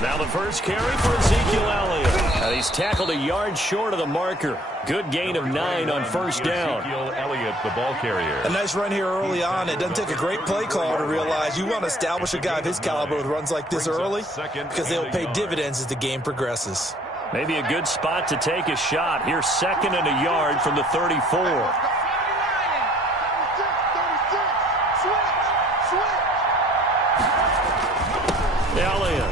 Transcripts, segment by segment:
Now the first carry for Ezekiel Elliott. And he's tackled a yard short of the marker. Good gain of 9 on first down. Ezekiel Elliott, the ball carrier. A nice run here early on. It doesn't take a great play caller to realize you want to establish a guy of his caliber with runs like this early because they'll pay dividends as the game progresses. Maybe a good spot to take a shot. Here's 2nd and a yard from the 34. Elliott.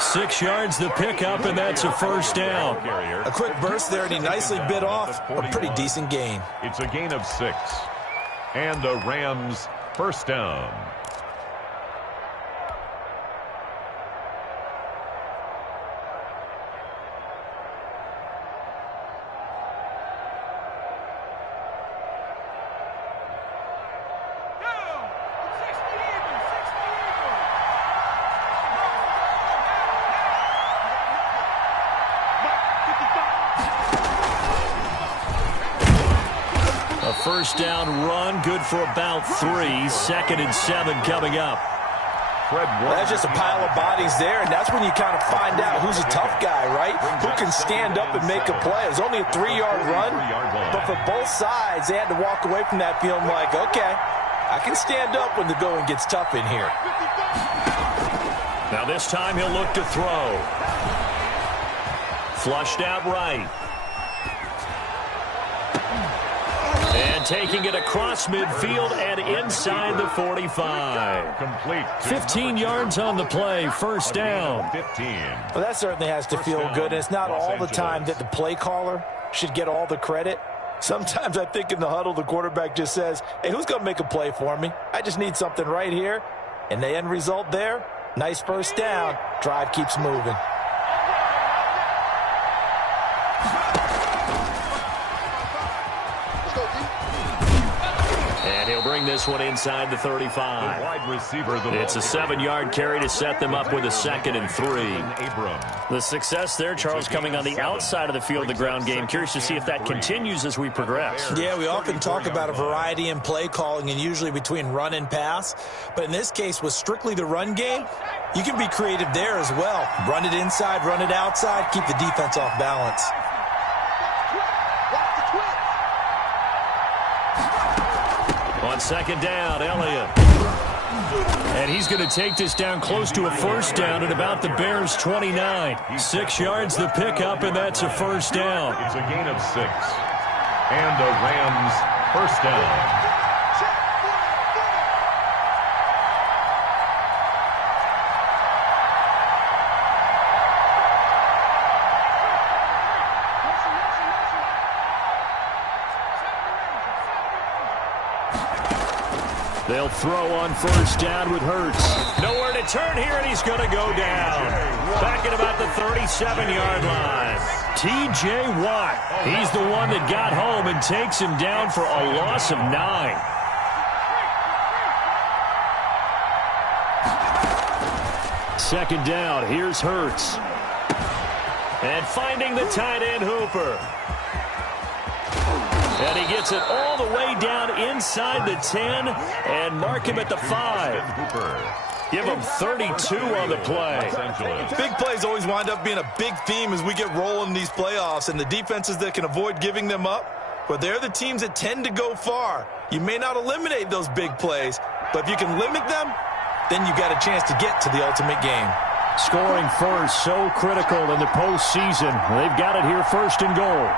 6 yards the pickup, and that's a first down. A quick burst there, and he nicely bit off a pretty decent gain. It's a gain of 6. And the Rams first down. First down run, good for about 3. 2nd and 7 coming up. That's just a pile of bodies there, and that's when you kind of find out who's a tough guy, right? Who can stand up and make a play. It was only a 3-yard run, but for both sides, they had to walk away from that feeling like, okay, I can stand up when the going gets tough in here. Now this time he'll look to throw. Flushed out right. And taking it across midfield and inside the 45. Complete. 15 yards on the play, first down. 15. Well, that certainly has to feel good, and it's not all the time that the play caller should get all the credit. Sometimes I think in the huddle, the quarterback just says, hey, who's going to make a play for me? I just need something right here. And the end result there, nice first down. Drive keeps moving. And he'll bring this one inside the 35. The wide receiver, it's a 7-yard carry to set them up with a 2nd and 3. The success there, Charles, coming on the outside of the field of the ground game. Curious to see if that continues as we progress. Yeah, we often talk about a variety in play calling and usually between run and pass. But in this case, with strictly the run game, you can be creative there as well. Run it inside, run it outside, keep the defense off balance. On 2nd down, Elliott. And he's going to take this down close to a first down at about the Bears' 29. 6 yards the pickup, and that's a first down. It's a gain of 6. And the Rams first down. They'll throw on first down with Hurts. Nowhere to turn here, and he's going to go down. Back at about the 37-yard line. T.J. Watt. He's the one that got home and takes him down for a loss of 9. Second down, here's Hurts. And finding the tight end, Hooper. And he gets it all the way down inside the 10 and mark him at the 5. Give him 32 on the play. Big plays always wind up being a big theme as we get rolling in these playoffs, and the defenses that can avoid giving them up, but they're the teams that tend to go far. You may not eliminate those big plays, but if you can limit them, then you got a chance to get to the ultimate game. Scoring first, so critical in the postseason. They've got it here, 1st and goal.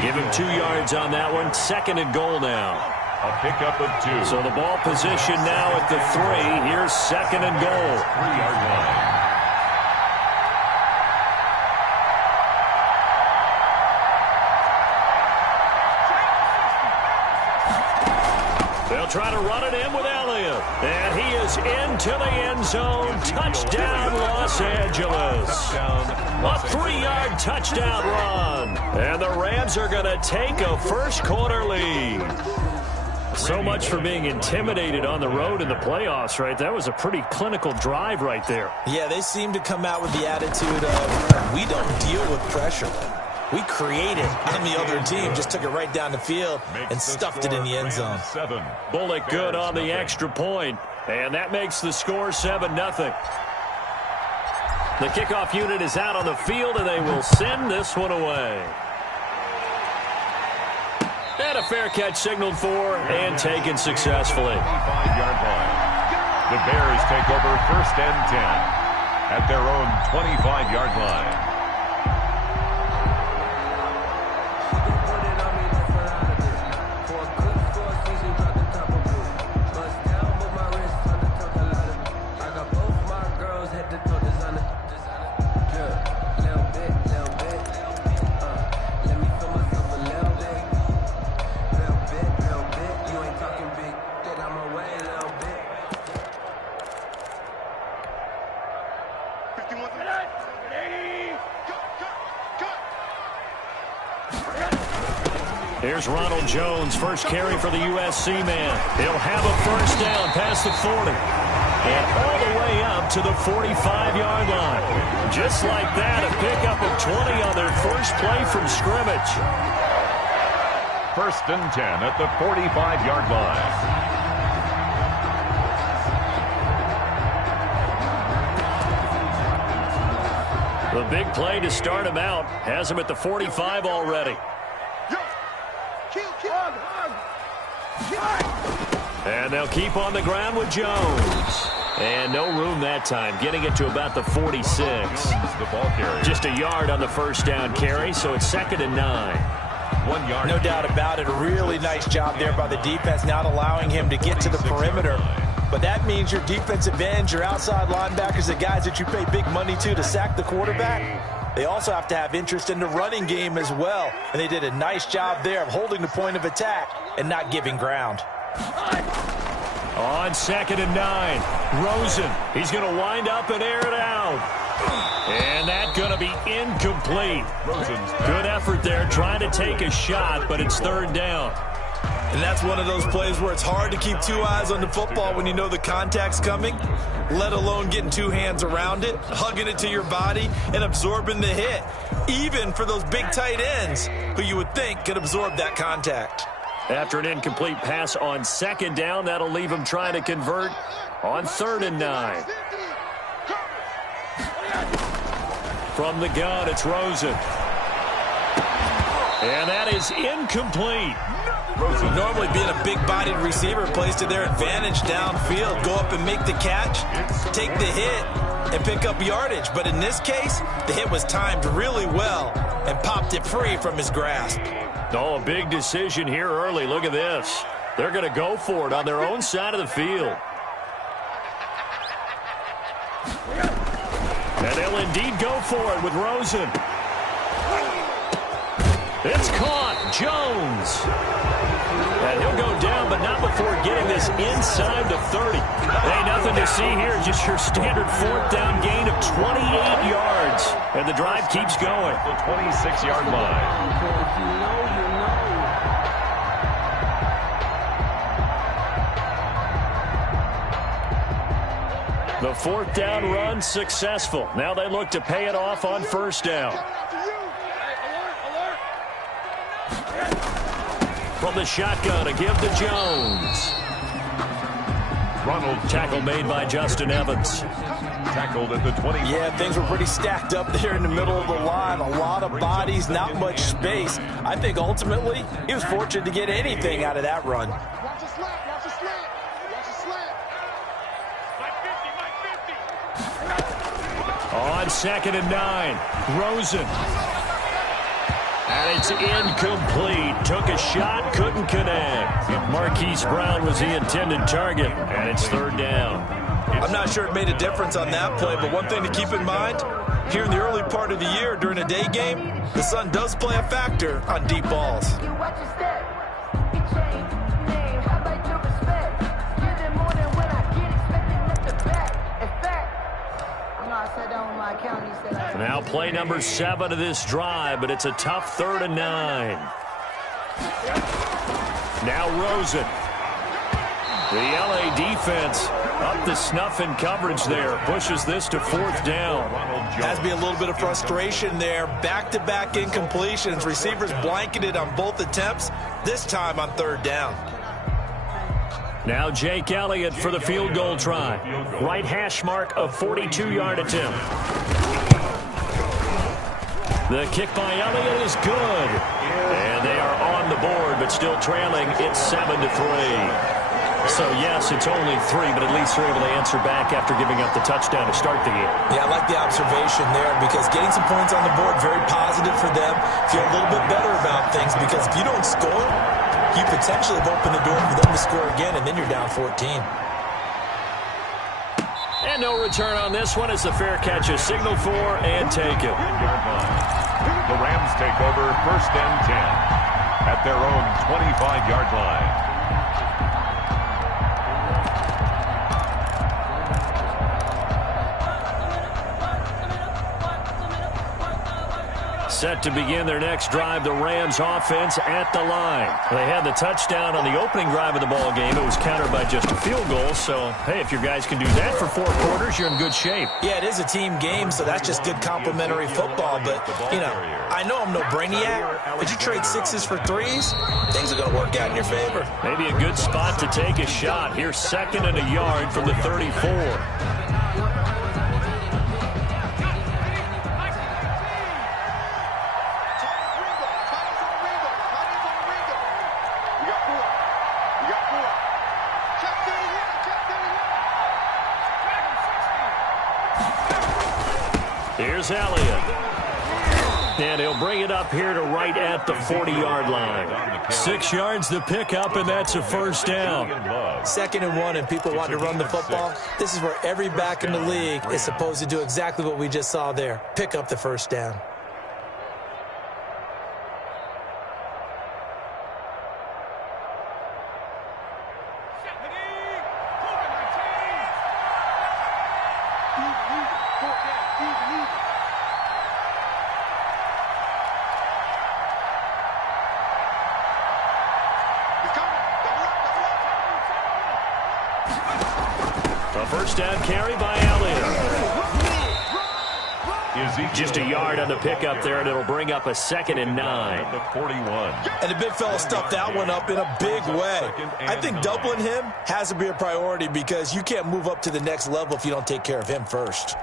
Give him 2 yards on that one. 2nd and goal now. A pickup of 2. So the ball position now at the 3. Here's 2nd and goal. 3-yard line. They'll try to run it in with Elliott. And he is into the end zone. Touchdown, Los Angeles. A 3-yard touchdown. And the Rams are going to take a first quarter lead. So much for being intimidated on the road in the playoffs, right? That was a pretty clinical drive right there. Yeah, they seem to come out with the attitude of, we don't deal with pressure. We created on the other team, just took it right down the field and stuffed it in the end zone. Bullock good on the extra point, and that makes the score 7-0. The kickoff unit is out on the field, and they will send this one away. And a fair catch signaled for and taken successfully. 25-yard line. The Bears take over 1st and 10 at their own 25-yard line. Here's Ronald Jones, first carry for the USC man. He'll have a first down past the 40. And all the way up to the 45-yard line. Just like that, a pickup of 20 on their first play from scrimmage. 1st and 10 at the 45-yard line. The big play to start him out has him at the 45 already. And they'll keep on the ground with Jones. And no room that time, getting it to about the 46. Just a yard on the first down carry, so it's 2nd and 9. 1 yard. No doubt about it. A really nice job there by the defense, not allowing him to get to the perimeter. But that means your defensive ends, your outside linebackers, the guys that you pay big money to sack the quarterback, they also have to have interest in the running game as well. And they did a nice job there of holding the point of attack and not giving ground. On 2nd and 9, Rosen. He's going to wind up and air it out. And that's going to be incomplete. Good effort there trying to take a shot, but it's 3rd down. And that's one of those plays where it's hard to keep 2 eyes on the football when you know the contact's coming, let alone getting 2 hands around it, hugging it to your body, and absorbing the hit, even for those big tight ends who you would think could absorb that contact. After an incomplete pass on 2nd down, that'll leave him trying to convert on 3rd and 9. From the gun, it's Rosen. And that is incomplete. Normally being a big-bodied receiver plays to their advantage downfield. Go up and make the catch, take the hit, and pick up yardage. But in this case, the hit was timed really well and popped it free from his grasp. Oh, a big decision here early. Look at this. They're going to go for it on their own side of the field. And they'll indeed go for it with Rosen. It's caught. Jones. And he'll go down, but not before getting this inside the 30. Ain't nothing to see here. Just your standard 4th down gain of 28 yards. And the drive keeps going. The 26-yard line. The 4th down run successful. Now they look to pay it off on 1st down. From the shotgun, a give to Jones. Ronald tackle made by Justin Evans. Tackled at the 20. Yeah, things were pretty stacked up there in the middle of the line. A lot of bodies, not much space. I think ultimately he was fortunate to get anything out of that run. On 2nd and 9, Rosen. And it's incomplete. Took a shot, couldn't connect. Marquise Brown was the intended target, and it's 3rd down. I'm not sure it made a difference on that play, but one thing to keep in mind, here in the early part of the year during a day game, the sun does play a factor on deep balls. Now play number 7 of this drive, but it's a tough 3rd and 9. Now Rosen. The LA defense up the snuff in coverage there. Pushes this to 4th down. Has to be a little bit of frustration there. Back-to-back incompletions. Receivers blanketed on both attempts, this time on 3rd down. Now Jake Elliott for the field goal try. Right hash mark of 42-yard attempt. The kick by Elliott is good. And they are on the board, but still trailing. It's 7-3. So, yes, it's only 3, but at least they're able to answer back after giving up the touchdown to start the game. Yeah, I like the observation there because getting some points on the board, very positive for them. Feel a little bit better about things because if you don't score, you potentially have opened the door for them to score again, and then you're down 14. And no return on this one as the fair catch is signaled for and taken. The Rams take over 1st and 10 at their own 25-yard line. Set to begin their next drive, the Rams offense at the line. They had the touchdown on the opening drive of the ball game. It was countered by just a field goal. So, hey, if your guys can do that for 4 quarters, you're in good shape. Yeah, it is a team game, so that's just good complimentary football. But, you know, I know I'm no brainiac, but you trade 6s for 3s, things are going to work out in your favor. Maybe a good spot to take a shot. Here's 2nd and a yard from the 34. Here's Elliott. And he'll bring it up here to right at the 40-yard line. 6 yards the pickup, and that's a 1st down. 2nd and 1, and people want to run the football. This is where every back in the league is supposed to do exactly what we just saw there. Pick up the 1st down. A 1st down carry by Elliott. Just a yard on the pickup there, and it'll bring up a 2nd and 9. The 41. And the big fella stuffed that one up in a big way. I think doubling him has to be a priority because you can't move up to the next level if you don't take care of him first.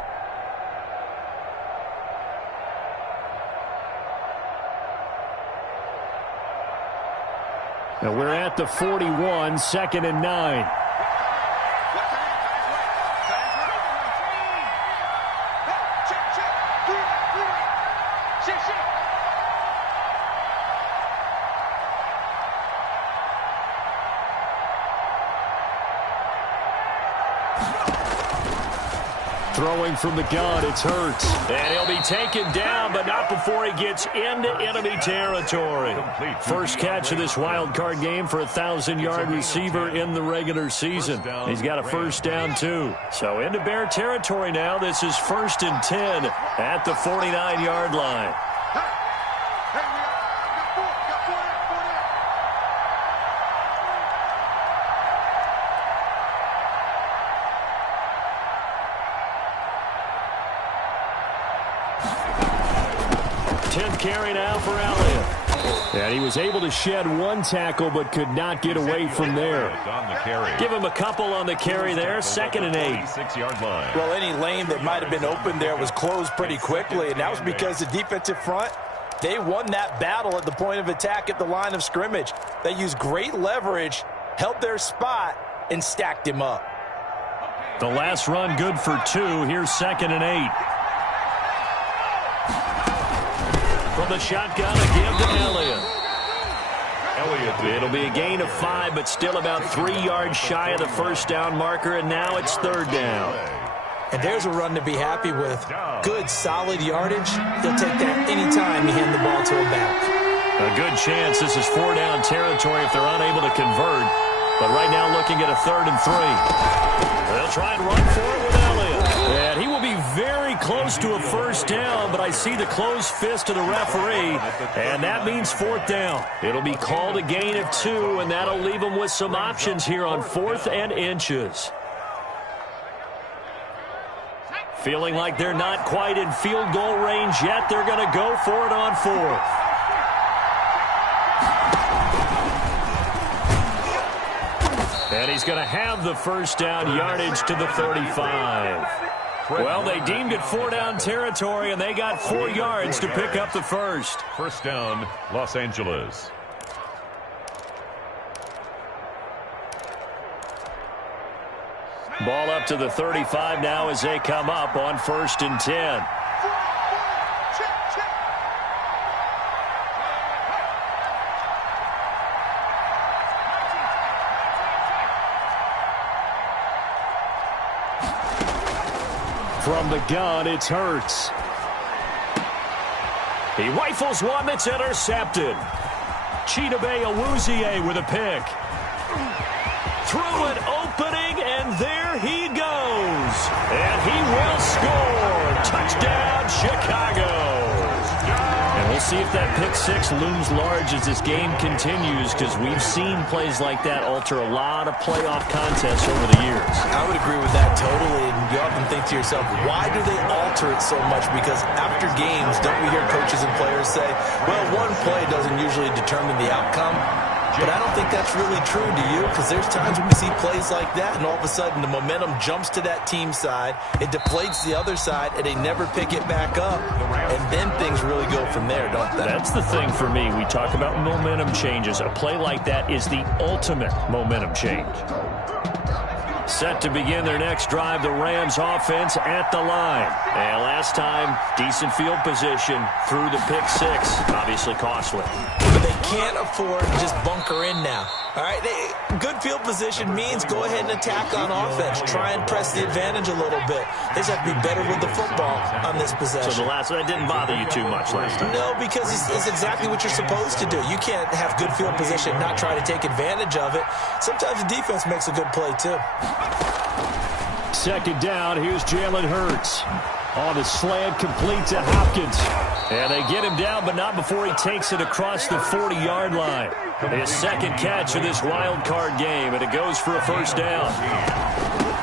Now we're at the 41, 2nd and 9. Throwing from the gun, it's Hurts. And he'll be taken down, but not before he gets into enemy territory. First catch of this wild card game for a 1,000-yard receiver in the regular season. He's got a 1st down, too. So into Bear territory now. This is 1st and 10 at the 49-yard line. Carry now for Elliott. And he was able to shed 1 tackle but could not get away from there. Give him a couple on the carry there. 2nd and 8. 6-yard line. Well, any lane that might have been open there was closed pretty quickly, and that was because the defensive front, they won that battle at the point of attack at the line of scrimmage. They used great leverage, held their spot, and stacked him up. The last run good for 2. Here's 2nd and 8. From the shotgun, a give to Elliott. It'll be a gain of 5, but still about 3 yards shy of the 1st down marker, and now it's 3rd down. And there's a run to be happy with. Good, solid yardage. He'll take that anytime you hand the ball to a back. A good chance this is 4-down territory if they're unable to convert. But right now looking at a 3rd and 3. They'll try and run for it with Elliott. And he will be very close close to a first down, but I see the closed fist of the referee, and that means fourth down. It'll be called a gain of 2, and that'll leave them with some options here on 4th and inches. Feeling like they're not quite in field goal range yet, they're going to go for it on 4th. And he's going to have the first down, yardage to the 35. Well, they deemed it 4-down territory, and they got 4 yards to pick up the first. First down, Los Angeles. Ball up to the 35 now as they come up on 1st and 10. From the gun, it's Hurts. He rifles one that's intercepted. Chidobe Awuzie with a pick. Through an opening, and there he goes. And he will score. Touchdown, Chicago. And we'll see if that pick 6 looms large as this game continues, because we've seen plays like that alter a lot of playoff contests over the years. I would agree with that totally. And you often think to yourself, why do they alter it so much? Because after games, don't we hear coaches and players say, well, one play doesn't usually determine the outcome? But I don't think that's really true, do you? Because there's times when we see plays like that, and all of a sudden the momentum jumps to that team side, it deflates the other side, and they never pick it back up, and then things really go from there, don't they? That's the thing for me. We talk about momentum changes. A play like that is the ultimate momentum change. Set to begin their next drive, the Rams offense at the line. And last time, decent field position through the pick 6. Obviously costly. But they can't afford to just bunker in now. All right, good field position means go ahead and attack on offense. Try and press the advantage a little bit. They just have to be better with the football on this possession. So that didn't bother you too much last time? No, because it's exactly what you're supposed to do. You can't have good field position and not try to take advantage of it. Sometimes the defense makes a good play, too. Second down, here's Jalen Hurts. On the slant, complete to Hopkins. And they get him down, but not before he takes it across the 40-yard line. His second catch of this wild card game, and it goes for a first down.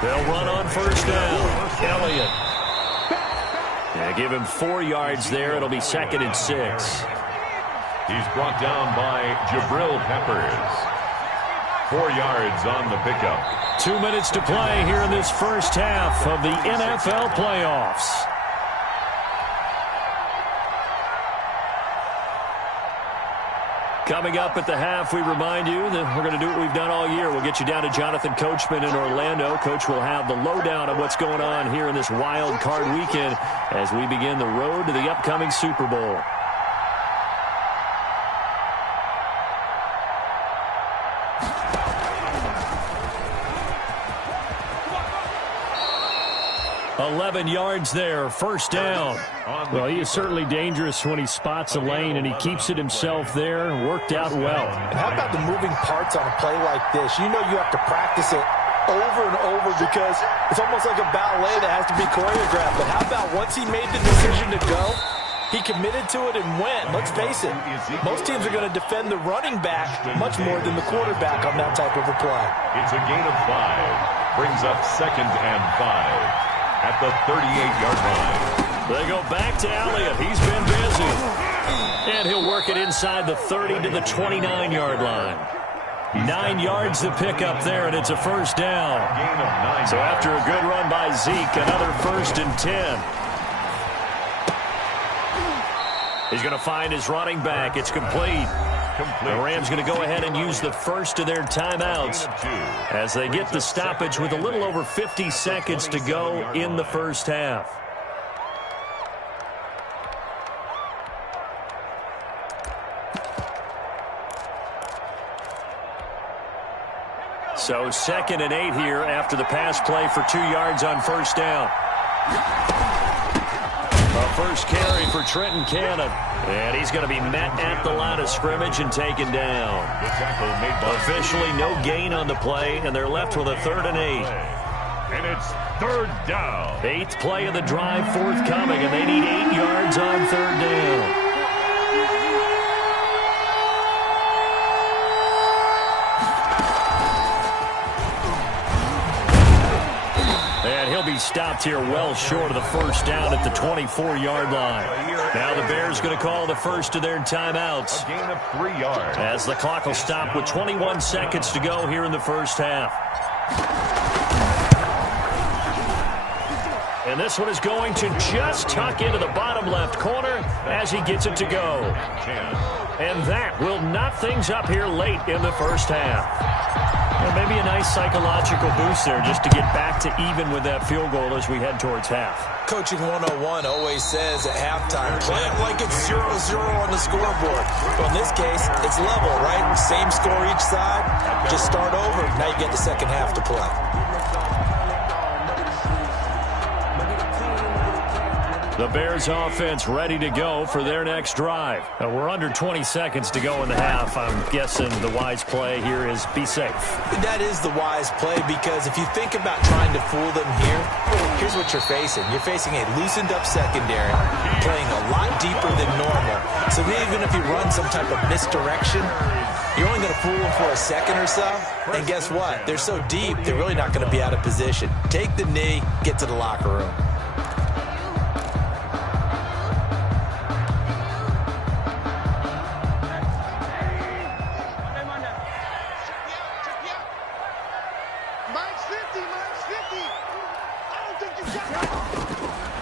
They'll run on first down. Elliott. Yeah, give him 4 yards there. It'll be 2nd and 6. He's brought down by Jabril Peppers. 4 yards on the pickup. 2 minutes to play here in this first half of the NFL playoffs. Coming up at the half, we remind you that we're going to do what we've done all year. We'll get you down to Jonathan Coachman in Orlando. Coach will have the lowdown of what's going on here in this wild card weekend as we begin the road to the upcoming Super Bowl. $11 yards there, first down. Well, he is certainly dangerous when he spots a lane, and he keeps it himself there. Worked out well. And how about the moving parts on a play like this? You know you have to practice it over and over because it's almost like a ballet that has to be choreographed. But how about once he made the decision to go, he committed to it and went. Let's face it, most teams are going to defend the running back much more than the quarterback on that type of a play. It's a gain of 5. Brings up 2nd and 5. At the 38-yard line. They go back to Elliott. He's been busy. And he'll work it inside the 30 to the 29-yard line. 9 yards to pick up there, and it's a first down. So after a good run by Zeke, another 1st and 10. He's going to find his running back. It's complete. The Rams going to go ahead and use the first of their timeouts as they get the stoppage with a little over 50 seconds to go in the first half. So 2nd and 8 here after the pass play for 2 yards on first down. A first carry for Trenton Cannon. And he's going to be met at the line of scrimmage and taken down. Officially no gain on the play, and they're left with a 3rd and 8. And it's third down. 8th play of the drive forthcoming, and they need 8 yards on third down. And he'll be stopped here well short of the first down at the 24-yard line. Now the Bears going to call the first of their timeouts. A gain of 3 yards. As the clock will stop with 21 seconds to go here in the first half. And this one is going to just tuck into the bottom left corner as he gets it to go. And that will knot things up here late in the first half. Well, maybe a nice psychological boost there just to get back to even with that field goal as we head towards half. Coaching 101 always says at halftime, play it like it's 0-0 on the scoreboard. But in this case, it's level, right? Same score each side. Just start over. Now you get the second half to play. The Bears offense ready to go for their next drive. We're under 20 seconds to go in the half. I'm guessing the wise play here is be safe. That is the wise play because if you think about trying to fool them here, here's what you're facing. You're facing a loosened up secondary, playing a lot deeper than normal. So even if you run some type of misdirection, you're only going to fool them for a second or so. And guess what? They're so deep, they're really not going to be out of position. Take the knee, get to the locker room.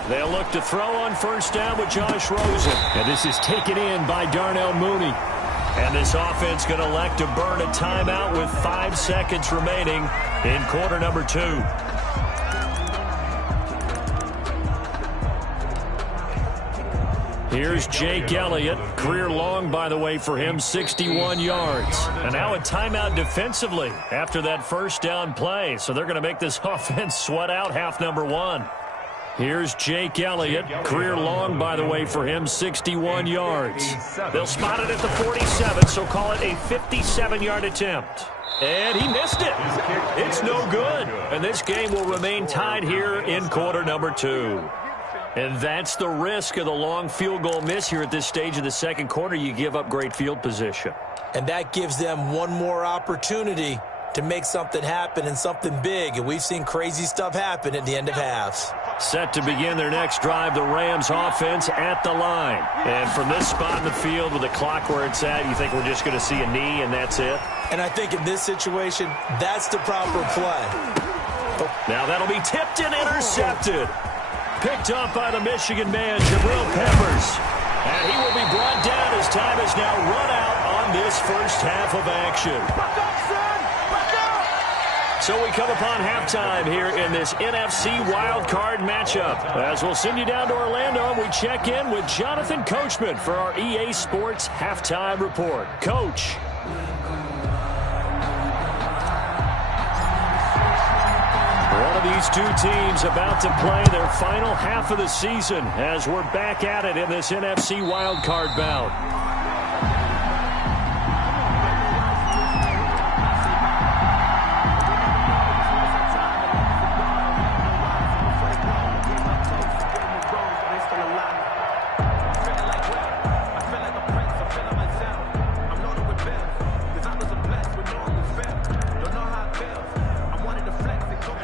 They'll look to throw on first down with Josh Rosen. And this is taken in by Darnell Mooney. And this offense going to elect to burn a timeout with 5 seconds remaining in quarter number 2. Here's Jake Elliott. Career long, by the way, for him, 61 yards. And now a timeout defensively after that first down play. So they're going to make this offense sweat out half number 1. Here's Jake Elliott. Career long, by the way, for him, 61 yards. They'll spot it at the 47, so call it a 57-yard attempt. And he missed it. It's no good. And this game will remain tied here in quarter number 2. And that's the risk of the long field goal miss here at this stage of the second quarter. You give up great field position. And that gives them one more opportunity to make something happen and something big. And we've seen crazy stuff happen at the end of halves. Set to begin their next drive, the Rams offense at the line. And from this spot in the field with the clock where it's at, you think we're just going to see a knee and that's it? And I think in this situation, that's the proper play. Now that'll be tipped and intercepted. Picked up by the Michigan man, Jabril Peppers. And he will be brought down as time is now run out on this first half of action. So we come upon halftime here in this NFC wildcard matchup. As we'll send you down to Orlando, we check in with Jonathan Coachman for our EA Sports Halftime Report. Coach. One of these two teams about to play their final half of the season as we're back at it in this NFC wildcard bout.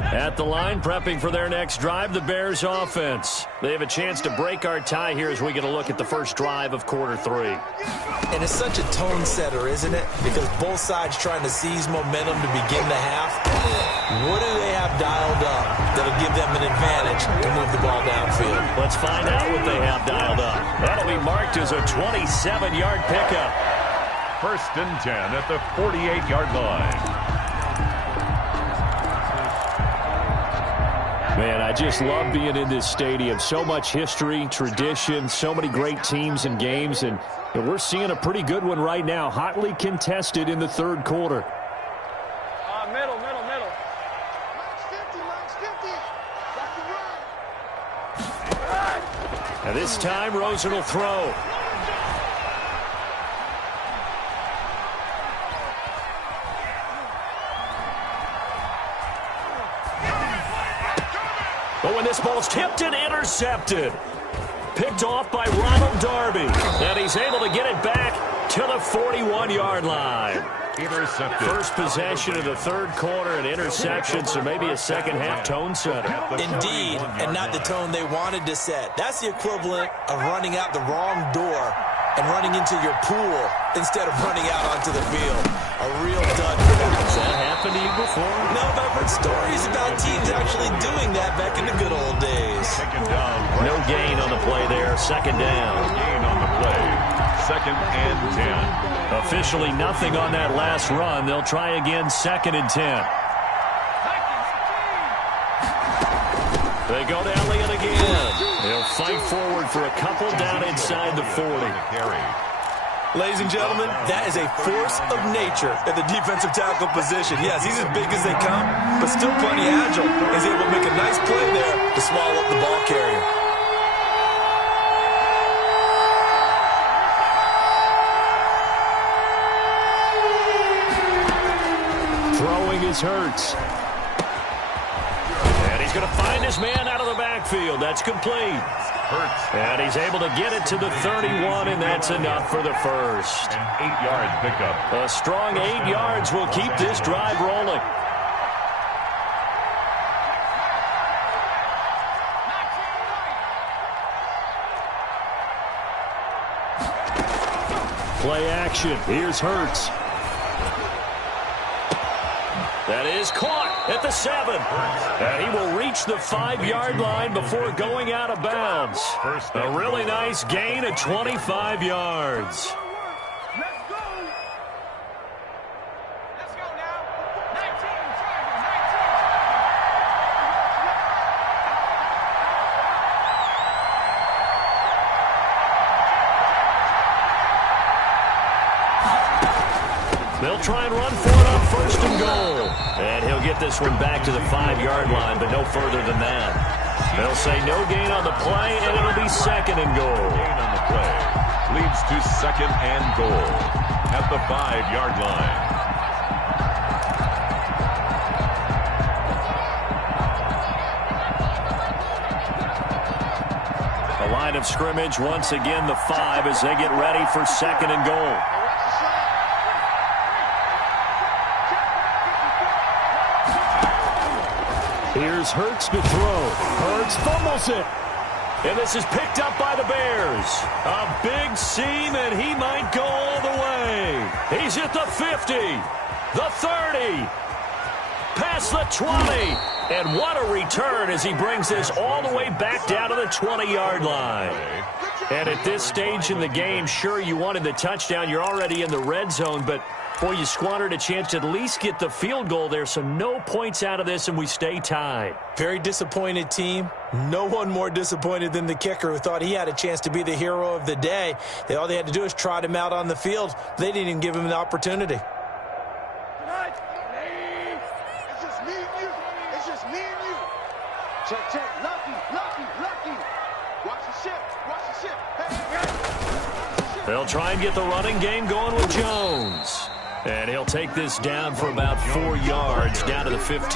At the line, prepping for their next drive, the Bears offense. They have a chance to break our tie here as we get a look at the first drive of quarter 3. And it's such a tone setter, isn't it? Because both sides trying to seize momentum to begin the half. What do they have dialed up that'll give them an advantage to move the ball downfield? Let's find out what they have dialed up. That'll be marked as a 27-yard pickup. First and 10 at the 48-yard line. Man, I just love being in this stadium. So much history, tradition, so many great teams and games, and we're seeing a pretty good one right now, hotly contested in the third quarter. Middle. And this time, Rosen will throw. Oh, and this ball's tipped and intercepted. Picked off by Ronald Darby. And he's able to get it back to the 41-yard line. Intercepted. First possession of the third quarter, an interception, so maybe a second-half tone setter. Indeed, and not the tone they wanted to set. That's the equivalent of running out the wrong door and running into your pool instead of running out onto the field. A real dud for that. Has that happened to you before? No, but I've heard stories about teams actually doing that back in the good old days. Second down. No gain on the play there. Second down. No gain on the play. Second and 10. Officially nothing on that last run. They'll try again, second and 10. They go to Elliott again. They'll fight forward for a couple down inside the 40. Ladies and gentlemen, that is a force of nature at the defensive tackle position. Yes, he's as big as they come, but still plenty agile. He's able to make a nice play there to swallow up the ball carrier. Throwing is Hurts. And he's going to find his man out of the backfield. That's complete. Hurts. And he's able to get it to the 31, and that's enough for the first. An 8-yard pickup. A strong 8 yards will keep this drive rolling. Play action. Here's Hurts. That is caught at the 7. And he will reach the 5-yard line before going out of bounds. A really nice gain of 25 yards. Let's go. Let's go now. 19, Charger, 19. They'll try and run for it on first and goal. And he'll get this one back to the 5-yard line, but no further than that. They'll say no gain on the play, and it'll be second and goal. Gain on the play leads to second and goal at the 5-yard line. The line of scrimmage, once again, the 5 as they get ready for second and goal. Here's Hurts to throw. Hurts fumbles it. And this is picked up by the Bears. A big seam, and he might go all the way. He's at the 50, the 30, past the 20. And what a return as he brings this all the way back down to the 20-yard line. And at this stage in the game, sure, you wanted the touchdown. You're already in the red zone, but boy, you squandered a chance to at least get the field goal there, so no points out of this, and we stay tied. Very disappointed team. No one more disappointed than the kicker who thought he had a chance to be the hero of the day. All they had to do is trot him out on the field. They didn't even give him the opportunity. It's just me and you. It's just me and you. Check, check. Lucky, lucky, lucky. Watch the ship. Watch the ship. Hey, hey, hey. They'll try and get the running game going with Jones. And he'll take this down for about 4 yards, down to the 15.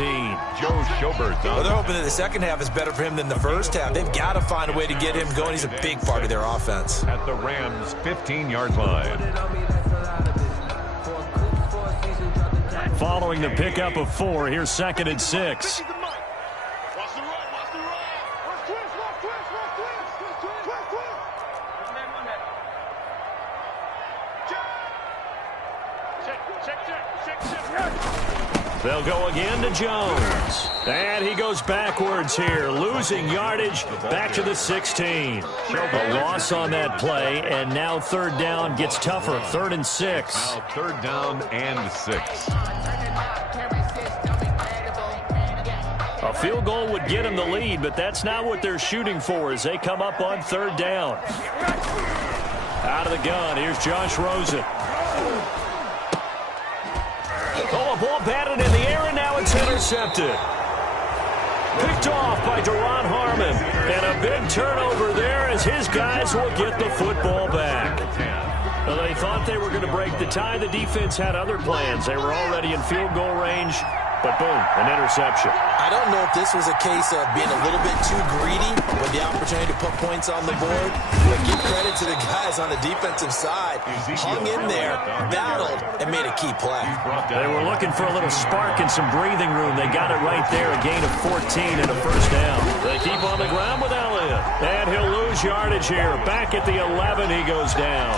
Joe Schobert. Well, they're hoping that the second half is better for him than the first half. They've got to find a way to get him going. He's a big part of their offense. At the Rams' 15-yard line. Following the pickup of 4, here's second and 6. Watch the run. Watch the run. Watch twist. Watch twist. Watch twist. Twist, twist, twist. They'll go again to Jones. And he goes backwards here, losing yardage back to the 16. A loss on that play, and now third down gets tougher, 3rd and 6. Now third down and 6. A field goal would get him the lead, but that's not what they're shooting for as they come up on third down. Out of the gun, here's Josh Rosen. Oh, a ball batted in the air, and now it's intercepted. Picked off by Duron Harmon. And a big turnover there as his guys will get the football back. Well, they thought they were going to break the tie. The defense had other plans. They were already in field goal range. but boom, an interception. I don't know if this was a case of being a little bit too greedy with the opportunity to put points on the board, but give credit to the guys on the defensive side. Hung in there, battled, and made a key play. They were looking for a little spark and some breathing room. They got it right there, a gain of 14 and a first down. They keep on the ground with Elliott, and he'll lose yardage here. Back at the 11, he goes down.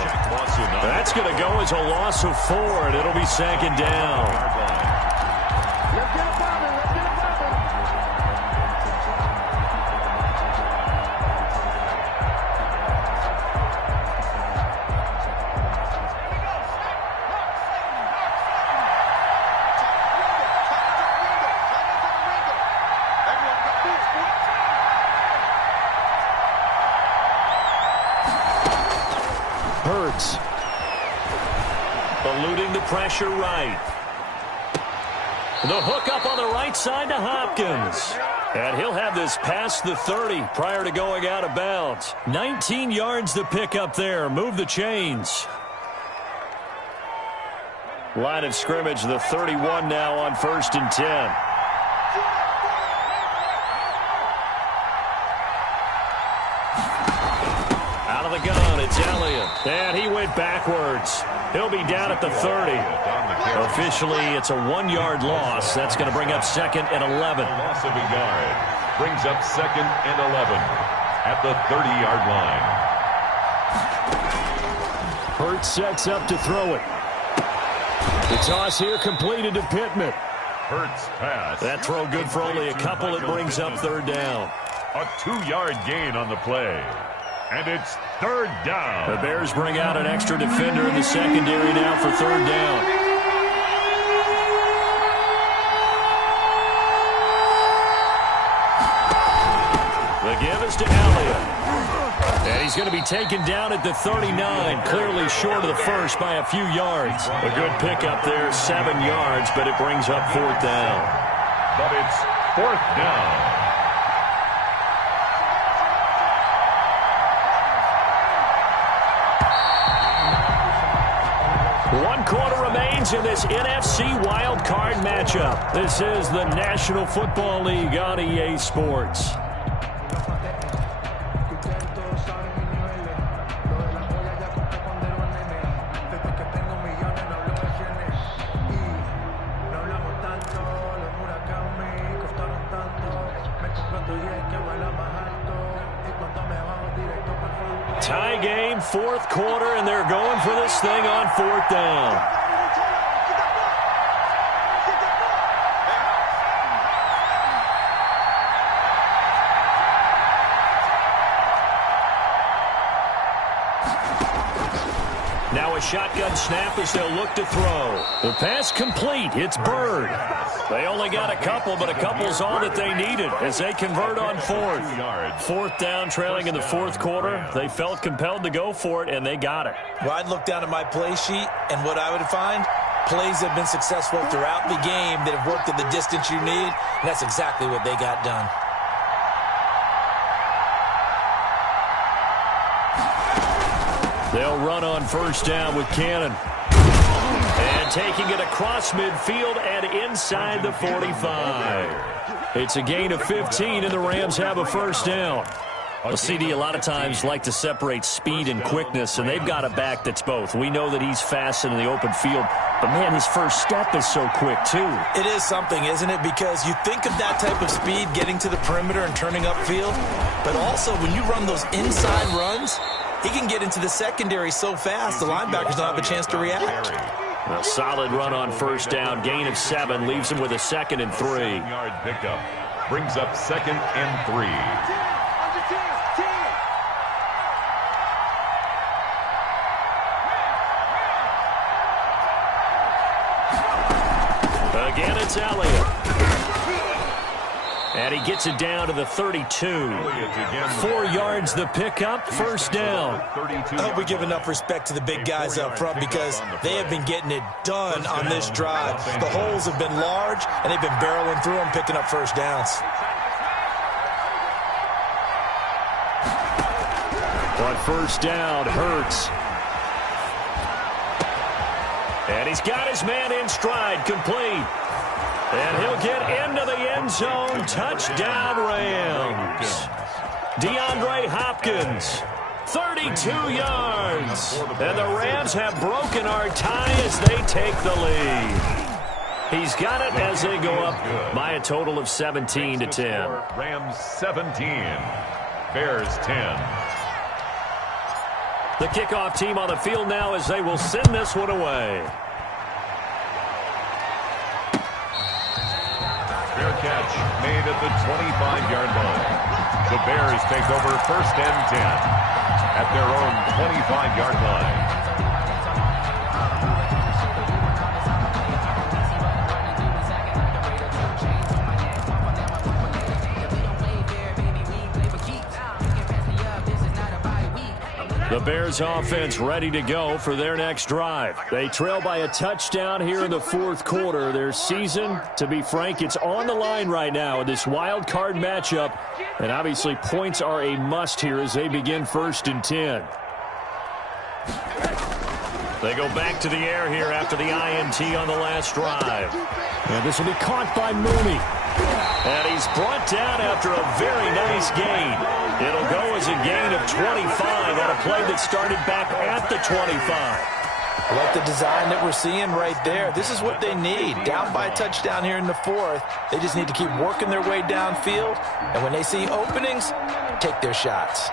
That's going to go as a loss of 4, and it'll be second down. Let's get a bomber. Let's get a bomber. Hurts. Eluding the pressure right. The hook up on the right side to Hopkins. And he'll have this past the 30 prior to going out of bounds. 19 yards to pick up there. Move the chains. Line of scrimmage, the 31 now on 1st and 10. Out of the gun, it's Elliott. And he went backwards. He'll be down at the 30. Officially, it's a 1-yard loss. That's going to bring up 2nd and 11. Loss of a yard brings up 2nd and 11 at the 30-yard line. Hurts sets up to throw it. The toss here completed to Pittman. Hurts pass. That throw good for only a couple. It brings up 3rd down. A 2-yard gain on the play. And it's 3rd down. The Bears bring out an extra defender in the secondary now for 3rd down. The give is to Elliott. And he's going to be taken down at the 39, clearly short of the first by a few yards. A good pickup there, 7 yards, but it brings up 4th down. But it's 4th down. One quarter remains in this NFC wildcard matchup. This is the National Football League on EA Sports. Tie game, 4th quarter, and they're going for this thing on 4th down. Now a shotgun snap as they'll look to throw. The pass complete. It's Bird. They only got a couple, but a couple's all that they needed as they convert on 4th. 4th down, trailing in the 4th quarter. They felt compelled to go for it, and they got it. Well, I'd look down at my play sheet, and what I would find, plays have been successful throughout the game that have worked at the distance you need, and that's exactly what they got done. They'll run on 1st down with Cannon. And taking it across midfield and inside the 45. It's a gain of 15, and the Rams have a 1st down. Well, CD, a lot of times like to separate speed and quickness, and they've got a back that's both. We know that he's fast in the open field, but, man, his first step is so quick, too. It is something, isn't it? Because you think of that type of speed getting to the perimeter and turning upfield, but also when you run those inside runs, he can get into the secondary so fast, the linebackers don't have a chance to react. A solid run on 1st down, gain of 7, leaves him with a 2nd and 3. 7-yard pickup brings up 2nd and 3. Again, it's Elliott. And he gets it down to the 32. 4 yards the pickup, 1st down. I hope we give enough respect to the big guys up front because they have been getting it done on this drive. The holes have been large, and they've been barreling through them, picking up 1st downs. On 1st down, Hurts. And he's got his man in stride, complete. And he'll get into the end zone. Touchdown, Rams. DeAndre Hopkins, 32 yards. And the Rams have broken our tie as they take the lead. He's got it as they go up by a total of 17-10. Rams 17, Bears 10. The kickoff team on the field now as they will send this one away. Fair catch made at the 25-yard line. The Bears take over first and 10 at their own 25-yard line. The Bears offense ready to go for their next drive. They trail by a touchdown here in the fourth quarter. Their season, to be frank, it's on the line right now in this wild card matchup. And obviously points are a must here as they begin first and 10. They go back to the air here after the INT on the last drive. And this will be caught by Mooney. And he's brought down after a very nice gain. It'll go as a gain of 25 on a play that started back at the 25. I like the design that we're seeing right there. This is what they need. Down by a touchdown here in the fourth. They just need to keep working their way downfield. And when they see openings, take their shots.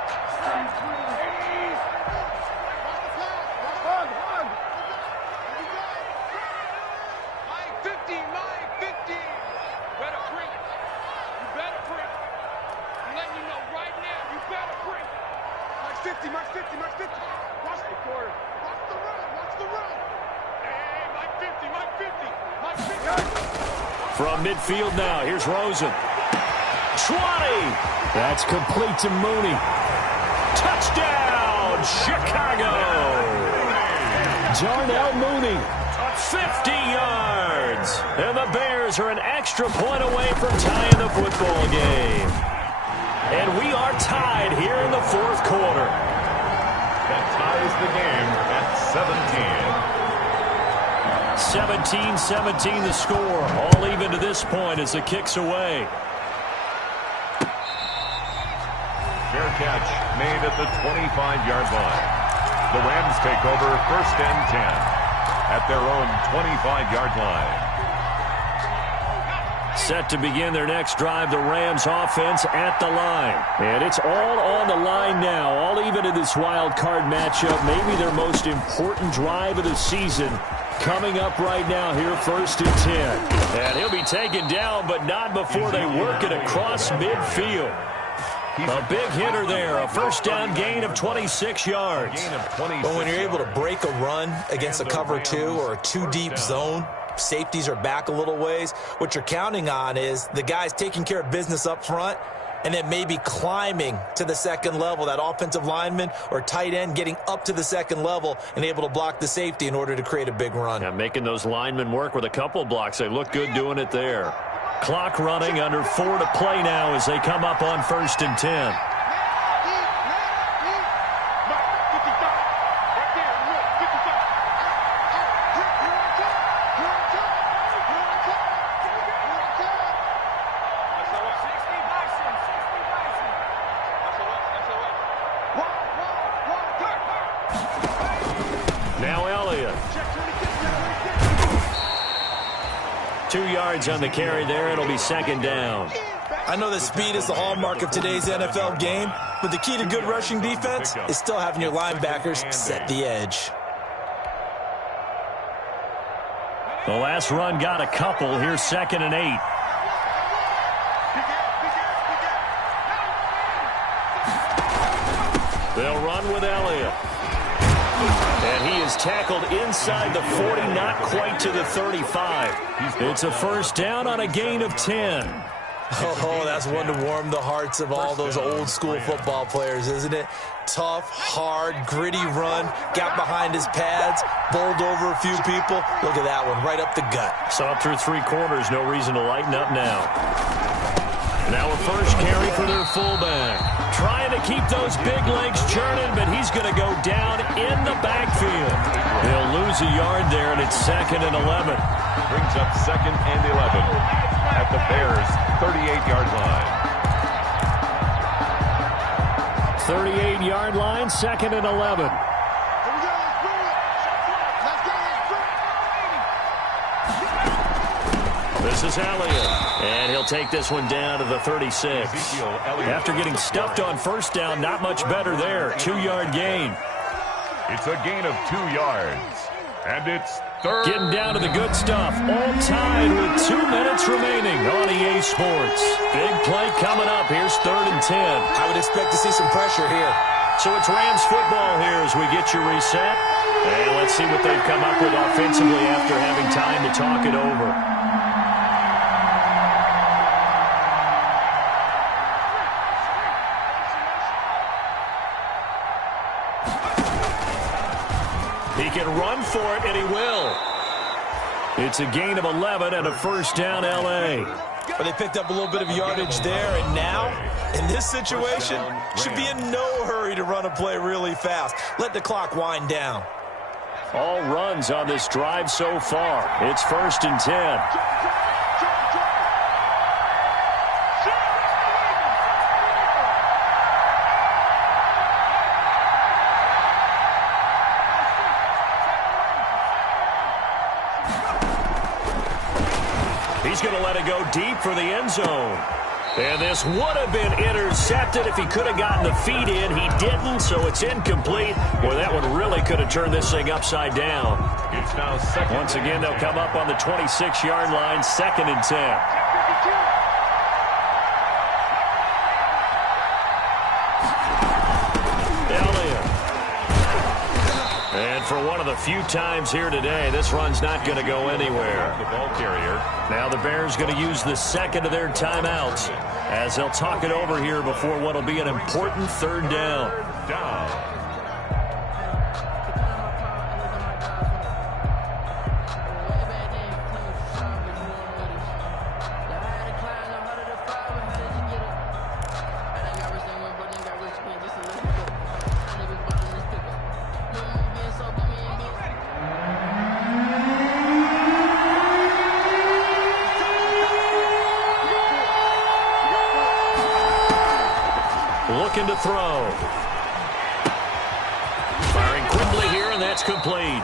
From midfield now, here's Rosen. 20. That's complete to Mooney. Touchdown, Chicago. Darnell Mooney, 50 yards. And the Bears are an extra point away from tying the football game. And we are tied here in the fourth quarter. That ties the game at 17. 17-17 the score. All even to this point as the kick's away. Fair catch made at the 25-yard line. The Rams take over first and 10 at their own 25-yard line. Set to begin their next drive, the Rams offense at the line. And it's all on the line now, all even in this wild card matchup. Maybe their most important drive of the season coming up right now here, first and 10. And he'll be taken down, but not before they work it across midfield. A big hitter there, a first down gain of 26 yards. But when you're able to break a run against a cover two or a two-deep zone, safeties are back a little ways. What you're counting on is the guys taking care of business up front and then maybe climbing to the second level, that offensive lineman or tight end getting up to the second level and able to block the safety in order to create a big run. Yeah, making those linemen work with a couple blocks. They look good doing it there. Clock running, under 4 to play now as they come up on first and 10. Now Elliott. 2 yards on the carry there. It'll be second down. I know that speed is the hallmark of today's NFL game, but the key to good rushing defense is still having your linebackers set the edge. The last run got a couple. Here's second and 8. They'll run with Elliott. And he is tackled inside the 40, not quite to the 35. It's a first down on a gain of 10. Oh, that's one to warm the hearts of all those old school football players, isn't it? Tough, hard, gritty run, got behind his pads, bowled over a few people. Look at that one, right up the gut. Saw through 3 quarters, no reason to lighten up now. Now a first carry for their fullback. Trying to keep those big legs churning, but he's going to go down in the backfield. They'll lose lose a yard there, and it's 2nd and 11. Brings up 2nd and 11 at the Bears' 38-yard line. 38-yard line, 2nd and 11. This is Elliott, and he'll take this one down to the 36. After getting stuffed on first down, not much better there. 2-yard gain. It's a gain of 2 yards, and it's 3rd. Getting down to the good stuff. All tied with 2 minutes remaining on EA Sports. Big play coming up. Here's 3rd and 10. I would expect to see some pressure here. So it's Rams football here as we get your reset. And let's see what they've come up with offensively after having time to talk it over. He can run for it, and he will. It's a gain of 11 and a first down, L.A. But they picked up a little bit of yardage there, and now, in this situation, should be in no hurry to run a play really fast. Let the clock wind down. All runs on this drive so far. It's 1st and 10. He's going to let it go deep for the end zone. And this would have been intercepted if he could have gotten the feet in. He didn't, so it's incomplete. Well, that one really could have turned this thing upside down. It's now 2nd. Once again, they'll come up on the 26-yard line, 2nd and 10. And for one of the few times here today, this run's not going to go anywhere. The ball carrier. Now the Bears going to use the second of their timeouts as they'll talk it over here before what will be an important 3rd down. Looking to throw. Firing quickly here, and that's complete.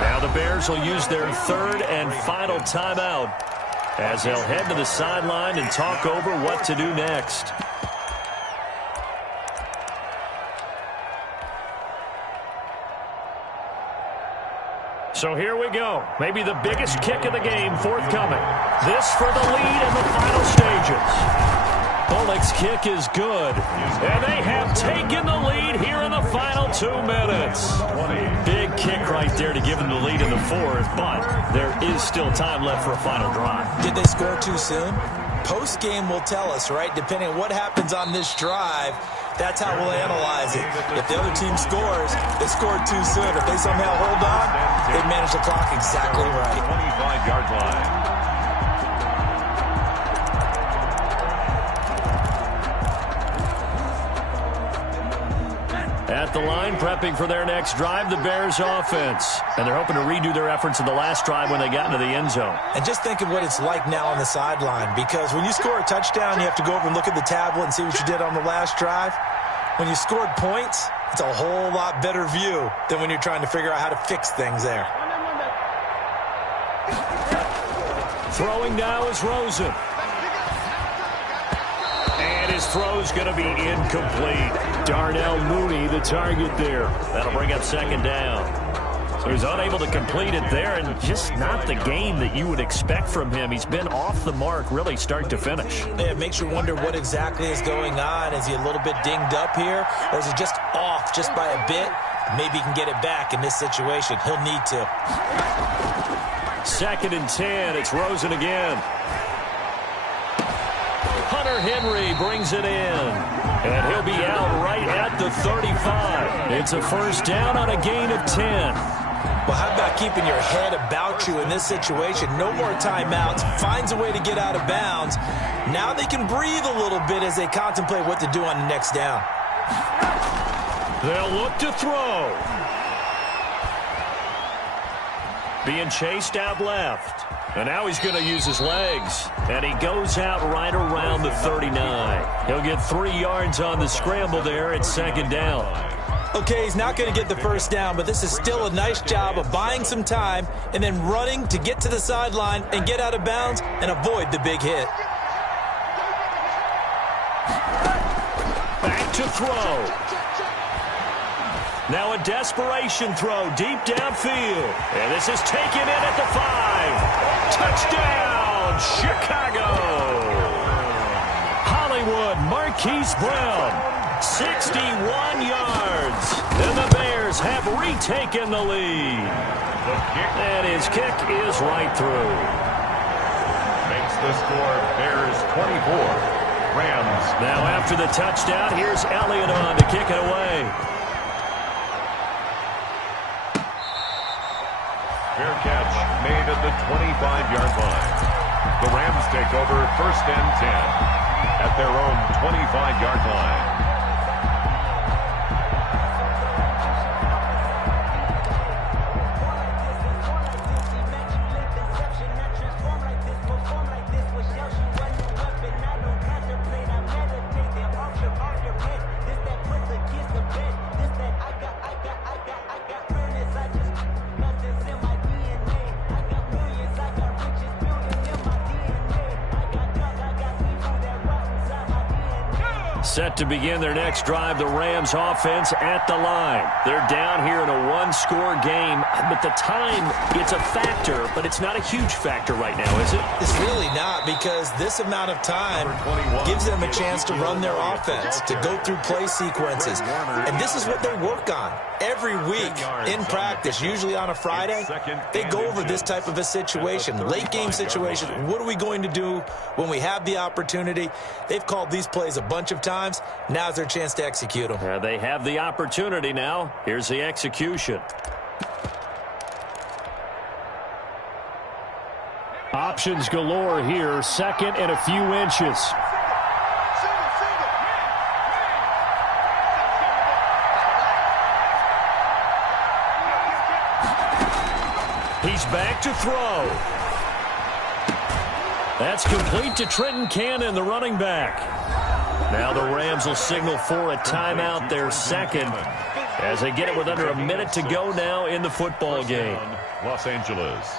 Now the Bears will use their 3rd and final timeout as they'll head to the sideline and talk over what to do next. So here we go. Maybe the biggest kick of the game forthcoming. This for the lead in the final stages. Bullock's kick is good, and they have taken the lead here in the final 2 minutes. Big kick right there to give them the lead in the 4th, but there is still time left for a final drive. Did they score too soon? Post-game will tell us, right? Depending on what happens on this drive, that's how we'll analyze it. If the other team scores, they scored too soon. If they somehow hold on, they manage the clock exactly right. 25-yard line. At the line, prepping for their next drive, the Bears offense. And they're hoping to redo their efforts in the last drive when they got into the end zone. And just think of what it's like now on the sideline, because when you score a touchdown, you have to go over and look at the tablet and see what you did on the last drive. When you scored points, it's a whole lot better view than when you're trying to figure out how to fix things there. Throwing now is Rosen. And his throw's going to be incomplete. Darnell Mooney, the target there. That'll bring up 2nd down. So he's unable to complete it there, and just not the game that you would expect from him. He's been off the mark, really, start to finish. Yeah, it makes you wonder what exactly is going on. Is he a little bit dinged up here, or is he just off just by a bit? Maybe he can get it back in this situation. He'll need to. 2nd and 10. It's Rosen again. Hunter Henry brings it in, and he'll be out right at the 35. It's a 1st down on a gain of 10. Well, how about keeping your head about you in this situation? No more timeouts. Finds a way to get out of bounds. Now they can breathe a little bit as they contemplate what to do on the next down. They'll look to throw. being chased out left. And now he's going to use his legs. And he goes out right around the 39. He'll get 3 yards on the scramble there at second down. Okay, he's not going to get the first down, but this is still a nice job of buying some time and then running to get to the sideline and get out of bounds and avoid the big hit. Back to throw. Now a desperation throw deep downfield. And this is taken in at the 5. Touchdown, Chicago. Hollywood Marquise Brown. 61 yards. And the Bears have retaken the lead. And his kick is right through. Makes the score Bears 24. Rams. Now after the touchdown, here's Elliott on to kick it away. Fair catch made at the 25-yard line. The Rams take over 1st and 10 at their own 25-yard line. Set to begin their next drive, the Rams offense at the line. They're down here in a one-score game, but the time, it's a factor, but it's not a huge factor right now, is it? It's really not, because this amount of time gives them a chance to run their offense, to go through play sequences. And this is what they work on every week in practice, usually on a Friday. They go over this type of a situation, late-game situation. What are we going to do when we have the opportunity? They've called these plays a bunch of times. Now's their chance to execute them. They have the opportunity now. Here's the execution. Options galore here. Second and a few inches. He's back to throw. That's complete to Trenton Cannon, the running back. Now the Rams will signal for a timeout, their second, as they get it with under a minute to go now in the football game. Los Angeles.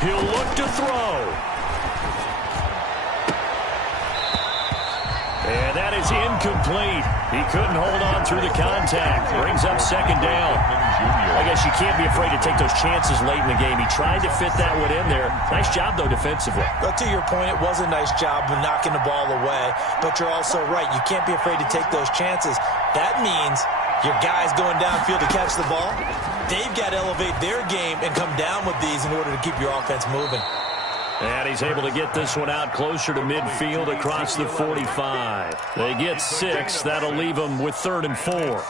He'll look to throw. And that is incomplete. He couldn't hold on through the contact. Brings up second down. I guess you can't be afraid to take those chances late in the game. He tried to fit that one in there. Nice job, though, defensively. Well, to your point, it was a nice job of knocking the ball away. But you're also right. You can't be afraid to take those chances. That means your guys going downfield to catch the ball, they've got to elevate their game and come down with these in order to keep your offense moving. And he's able to get this one out closer to midfield across the 45. They get 6. That'll leave them with 3rd and 4.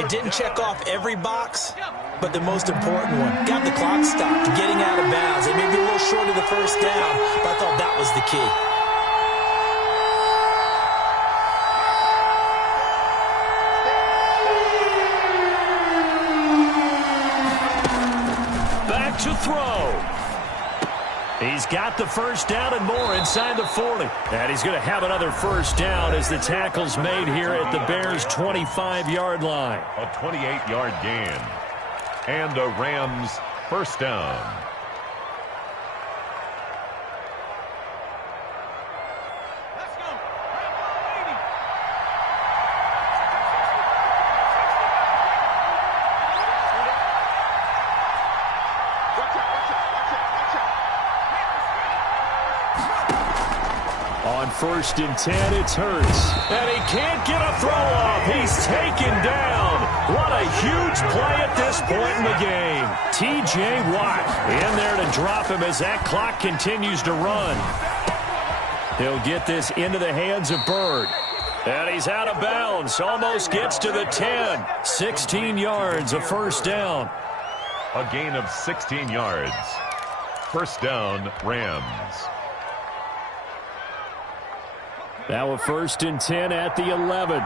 It didn't check off every box, but the most important one. Got the clock stopped, getting out of bounds. They may be a little short of the first down, but I thought that was the key. Back to throw. He's got the first down and more inside the 40. And he's going to have another first down as the tackle's made here at the Bears' 25-yard line. A 28-yard gain. And a Rams first down. Let's go. On 1st and 10, it's Hurts. And he can't get a throw off. He's taken down. What a huge play at this point in the game. T.J. Watt in there to drop him as that clock continues to run. He'll get this into the hands of Bird. And he's out of bounds. Almost gets to the 10. 16 yards, a first down. A gain of 16 yards. First down, Rams. Now a 1st and 10 at the 11.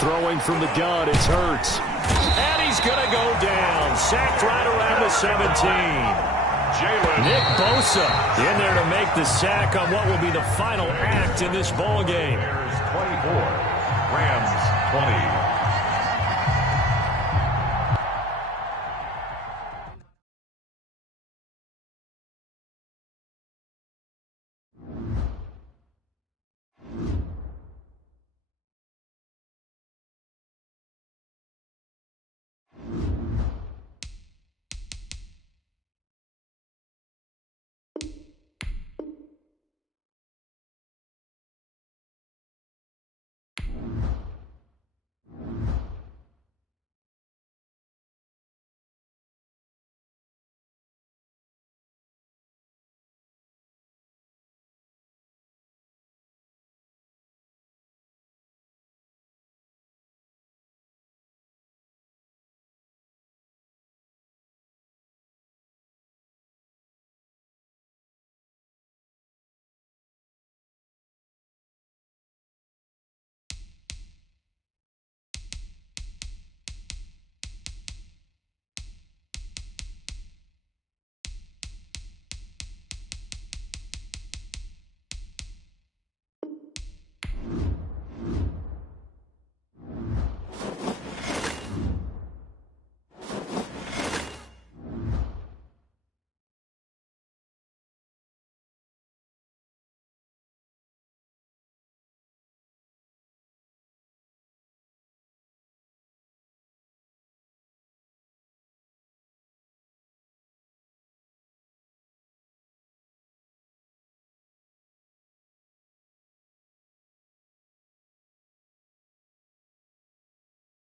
Throwing from the gun, it's Hurts. And he's going to go down. Sacked right around the 17. Nick Bosa in there to make the sack on what will be the final act in this ball game. Bears 24, Rams 20.